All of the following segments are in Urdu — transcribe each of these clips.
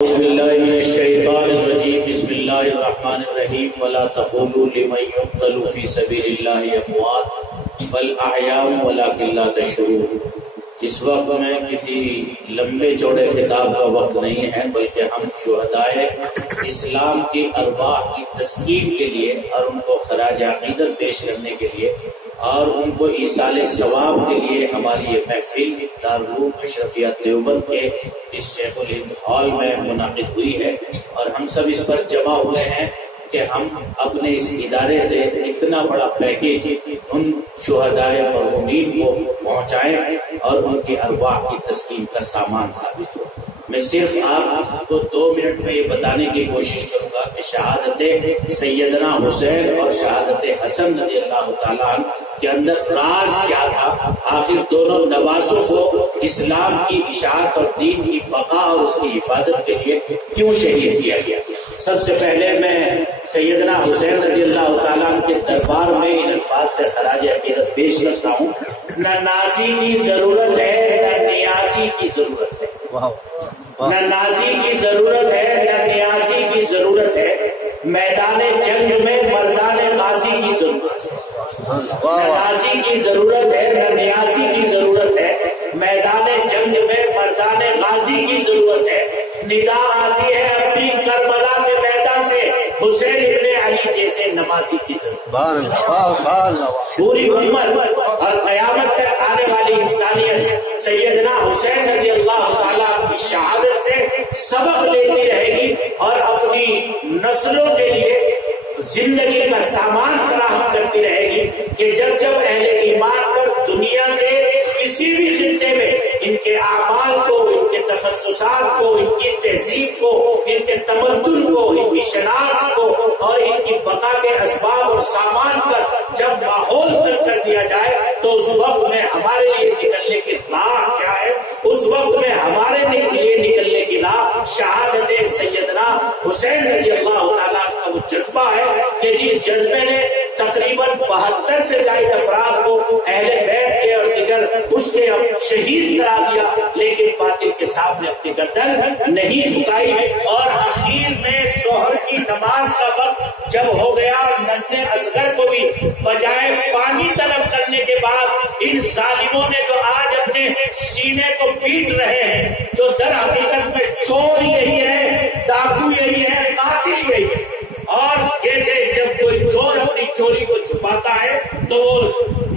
بسم اللہ الرحمن الرحیم ولا تقولوا لمن يقتل في سبيل الله اموات بل احیاء ولكن لا تشعرون۔ اس وقت میں کسی لمبے چوڑے خطاب کا وقت نہیں ہے، بلکہ ہم شہدائے اسلام کی ارواح کی تسکین کے لیے اور ان کو خراج عقیدت پیش کرنے کے لیے اور ان کو ایصال ثواب کے لیے ہماری یہ محفل دارالعلوم اشرفیہ دیوبند کے اس شیخ الہند ہال میں منعقد ہوئی ہے، اور ہم سب اس پر جمع ہوئے ہیں کہ ہم اپنے اس ادارے سے اتنا بڑا پیکیج ان شہدائے مرحومین کو پہنچائیں اور ان کی ارواح کی تسکین کا سامان ثابت ہو۔ میں صرف آپ کو 2 منٹ میں یہ بتانے کی کوشش کروں گا کہ شہادت سیدنا حسین اور شہادت حسن رضی اللہ تعالیٰ عنہ کے اندر راز کیا تھا، آخر دونوں نوازوں کو اسلام کی اشاعت اور دین کی بقا اور اس کی حفاظت کے لیے کیوں شہید کیا گیا۔ سب سے پہلے میں سیدنا حسین رضی اللہ تعالیٰ عنہ کے دربار میں ان الفاظ سے خراج عقیدت پیش کرتا ہوں: نہ نازی کی ضرورت ہے نہ نیازی کی ضرورت ہے، نہ نازی کی ضرورت ہے نہ نیازی کی ضرورت ہے، میدان جنگ میں مردان غازی کی ضرورت ہے۔ نہ نازی کی ضرورت ہے نہ نیازی کی ضرورت ہے، میدان جنگ میں مردان غازی کی ضرورت ہے۔ ندا آتی ہے اپنی کربلا کے میدان سے، حسین ابن علی جیسے نمازی کی ضرورت۔ پوری امت اور قیامت تک آنے والی انسانیت سیدنا حسین رضی اللہ تعالیٰ کی شہادت سے سبق لیتی رہے گی اور اپنی نسلوں کے لیے زندگی کا سامان فراہم کرتی رہے گی کہ جب جب اہل ایمان پر دنیا کے کسی بھی خطے میں ان کے اعمال کو، ان کے تخصصات کو، ان کی تہذیب کو، ان کے تمدن کو، ان کی شناخت کو اور ان کی بقا کے اسباب اور سامان پر جب ماحول ترک کر دیا جائے تو اس وقت میں ہمارے لیے نکلنے کی راہ کیا ہے؟ اس وقت میں ہمارے لیے نکلنے کی راہ شہادت سیدنا حسین رضی اللہ تعالیٰ کا وہ جذبہ ہے کہ جس جذبے نے تقریباً 72 سے زائد افراد کو اہل بیت کے اور دیگر اس کے شہید کرا دیا، لیکن باطل کے سامنے اپنی گردن نہیں جھکائی۔ اور اخیر میں ظہر کی نماز کا وقت جب ہو گیا، ننھے اصغر کو بھی بجائے پانی طلب کرنے کے بعد ان ظالموں نے جو آج اپنے سینے کو پیٹ رہے ہیں، جو در حقیقت میں چور یہی ہے، ڈاکو یہی ہے، قاتل یہی ہے، اور جیسے جب کوئی چور اپنی چوری کو چھپاتا ہے تو وہ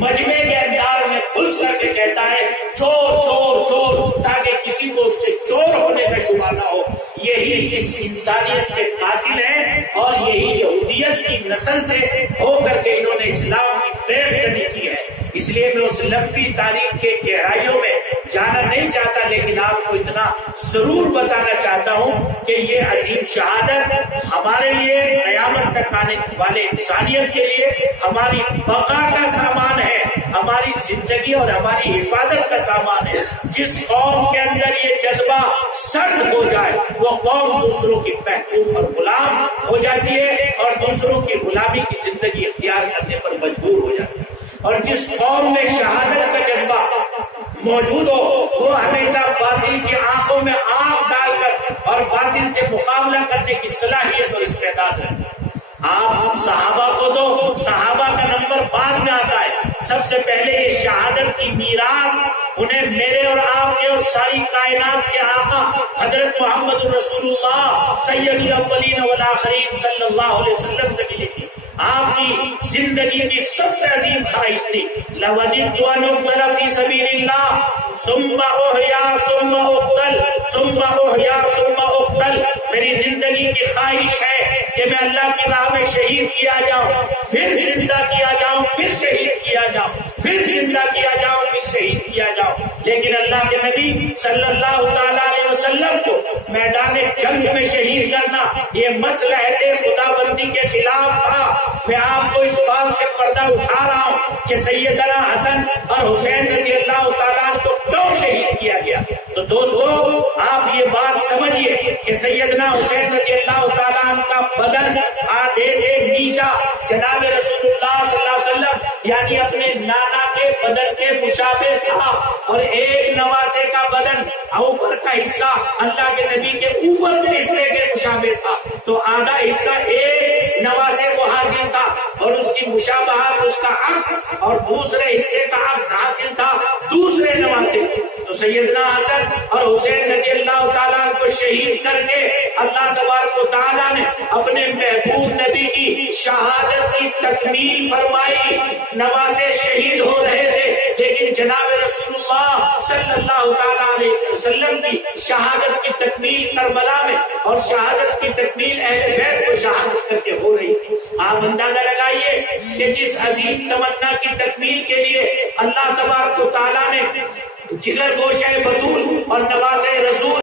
مجمع کے اندار میں گھس کر کے کہتا ہے چور چور چور، تاکہ کسی کو اس کے چور ہونے کا شبہ نہ ہو۔ یہی اس انسانیت کے قاتل ہیں اور یہی یہودیت کی نسل سے ہو کر کے انہوں نے اسلام کی پیروی کی ہے۔ اس لیے میں اس لمبی تاریخ کے گہرائیوں میں جانا نہیں چاہتا، لیکن آپ کو اتنا ضرور بتانا چاہتا ہوں کہ یہ عظیم شہادت ہمارے لیے، قیامت تک آنے والے انسانیت کے لیے ہماری بقا کا سامان ہے، ہماری زندگی اور ہماری حفاظت کا سامان ہے۔ جس قوم کے اندر یہ جذبہ سرد ہو جائے وہ قوم دوسروں کی محکوم اور غلام ہو جاتی ہے اور دوسروں کی غلامی کی زندگی اختیار کرنے پر مجبور ہو جاتی ہے۔ اور جس قوم میں شہادت کا جذبہ موجود ہو وہ ہمیشہ باطل کی آنکھوں میں آنکھ ڈال کر اور باطل سے مقابلہ کرنے کی صلاحیت اور استعداد ہے۔ آپ صحابہ کو دو، صحابہ کا نمبر بعد میں آتا ہے، سب سے پہلے یہ شہادت کی میراث انہیں میرے اور آپ کے اور ساری کائنات کے آقا حضرت محمد رسول اللہ سید الاولین والآخرین صلی اللہ علیہ وسلم سے ملی تھی۔ آپ کی زندگی کی سب سے عظیم خواہش تھی لَوَدِدْتُ أَنْ أُقْتَلَ فِي سَبِيلِ اللَّهِ ثُمَّ أُحْيَا ثُمَّ أُقْتَلْ ثُمَّ أُحْيَا ثُمَّ أُقْتَلْ۔ میری زندگی کی خواہش ہے کہ میں اللہ کی راہ میں شہید کیا جاؤں، پھر زندہ کیا جاؤں، پھر شہید کیا جاؤں، پھر زندہ کیا جاؤں، پھر شہید کیا جاؤں۔ لیکن اللہ کے نبی صلی اللہ تعالیٰ علیہ وسلم کو میدان جنگ میں شہید کرنا یہ مصلحت خدا بندی کے خلاف تھا۔ میں آپ کو اس بات سے پردہ اٹھا رہا ہوں کہ سیدنا حسن اور حسین رضی اللہ تعالیٰ عنہ کو کیوں شہید کیا گیا۔ تو دوستو آپ یہ بات سمجھیے کہ سیدنا حسین رضی اللہ تعالیٰ عنہ کا بدن آدھے سے نیچا جناب رسول اللہ صلی اللہ علیہ وسلم یعنی اپنے نانا کے بدن کے مشابہ تھا، اور ایک نواسے کا بدن اوپر کا حصہ اللہ کے نبی کے اوپر کے حصے کے مشابہ تھا، تو آدھا حصہ ایک نواسے کو حاصل تھا اور اس کی مشابہت اس کا عکس، اور دوسرے حصے کا عکس حاصل تھا دوسرے نواسے کو۔ تو سیدنا حسن اور حسین رضی اللہ تعالیٰ کو شہید کر کے اللہ تبارک و تعالیٰ نے اپنے محبوب نبی کی شہادت کی تکمیل فرمائی۔ نواسے شہید ہو رہے تھے، لیکن جناب رسول اللہ صلی اللہ تعالیٰ علیہ وسلم کی شہادت کی تکمیل کربلا میں، اور شہادت کی تکمیل اہل بیت کو شہادت کر کے ہو رہی تھی۔ آپ اندازہ لگائیے کہ جس عظیم تمنا کی تکمیل کے لیے اللہ تبارک و تعالیٰ نے جگر گوشہ بطول اور نواز رسول